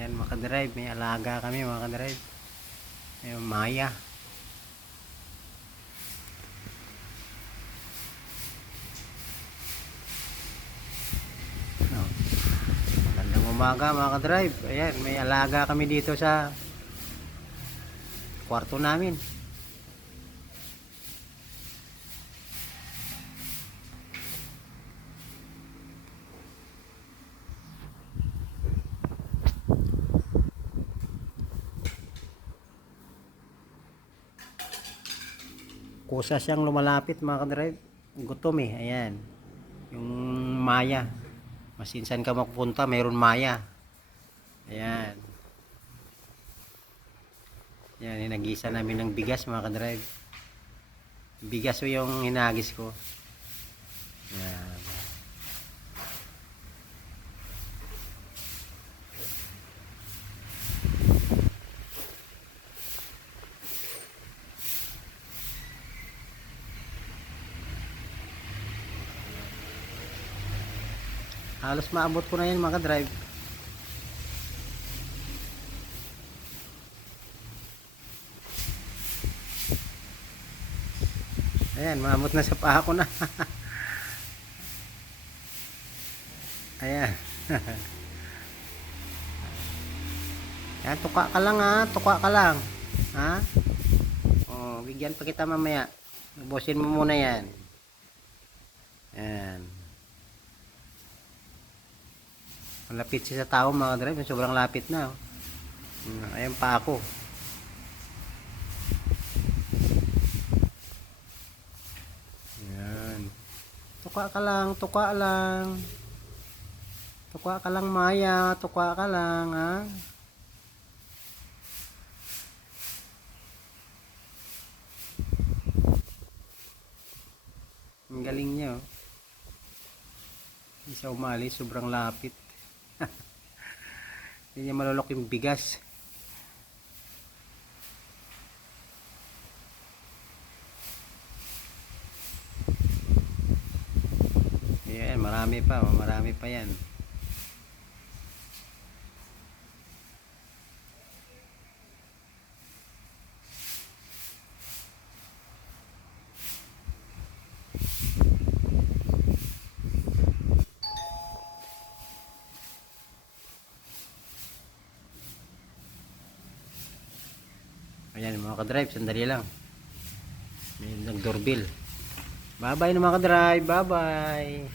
Yan mga ka-drive, may alaga kami mga ka-drive. Ayun, Maya. Oh, magandang umaga mga ka-drive. Ayan, may alaga kami dito sa kwarto namin. Kusa siyang lumalapit mga ka-drive. Gutom eh, ayan. Yung Maya. Masinsan ka magpunta, mayroon Maya. Ayan. Yan, inagisa namin ng bigas mga ka-drive. Bigas o yung hinagis ko. Ayan. Halos maabot ko na yan mga ka-drive. Ayan, maabot na sa paa ko na. Ayan. Ayan, tuka ka lang ha. Tuka ka lang. Ha? Oh, bigyan pa kita mamaya. Ubusin mo muna yan. Ayan. Malapit siya sa tao mga drive. Sobrang lapit na. Oh. Ayan pa ako. Ayan. Tuka ka lang. Tuka lang. Tuka ka lang Maya. Tuka ka lang ha. Ang galing niya oh. Hindi siya umalis, sobrang lapit. Hindi niya malulok yung bigas. Ayan, marami pa yan. Ayan mga ka-drive, sandali lang. May nag-doorbell. Bye bye na mga ka-drive, bye bye.